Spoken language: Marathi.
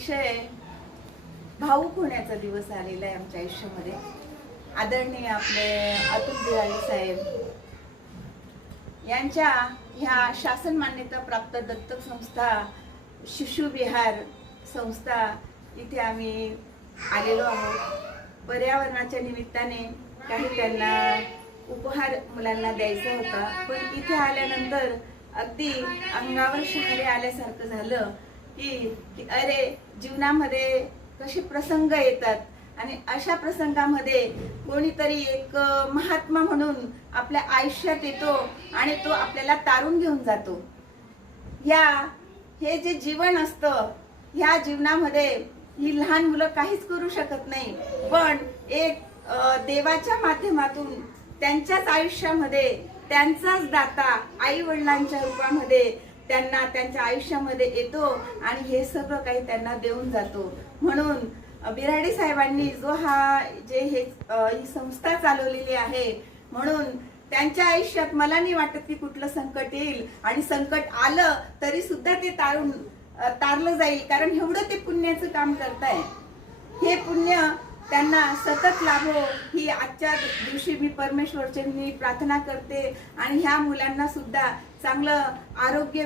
अतिशय भावुक होण्याचा दिवस आलेला आहे आमच्या आयुष्यामध्ये. आदरणीय आपले अतुल बिराडे साहेब यांच्या ह्या शासन मान्यता प्राप्त दत्तक संस्था शिशु विहार संस्था इथे आम्ही आलेलो आहोत. पर्यावरणाच्या निमित्ताने काही त्यांना उपहार मुलांना द्यायचा होता, पण इथे आल्यानंतर अगदी अंगावर शहारे आल्यासारखं झालं की अरे, जीवनामध्ये कसे प्रसंग येतात आणि अशा प्रसंगामध्ये कोणीतरी एक महात्मा म्हणून आपल्या आयुष्यात येतो आणि तो आपल्याला तारून घेऊन जातो. हे जे जीवन असतं, ह्या जीवनामध्ये ही लहान मुलं काहीच करू शकत नाही, पण एक देवाच्या माध्यमातून त्यांच्याच आयुष्यामध्ये त्यांचाच दाता आई वडिलांच्या रूपामध्ये त्यांना त्यांच्या आयुष्यामध्ये येतो आणि हे सगळं काही त्यांना देऊन जातो. म्हणून बिराडे साहेबांनी ही संस्था चालवलेली आहे, म्हणून त्यांच्या आयुष्यात मला नाही वाटत की कुठलं संकट येईल, आणि संकट आलं तरी सुद्धा ते तारलं जाईल, कारण एवढं ते पुण्याचं काम करताय. हे पुण्य त्यांना सतत लाभो ही आजच्या दिवशी मी परमेश्वरचरणी प्रार्थना करते, आणि ह्या मुलांना सुद्धा चांगलं आरोग्य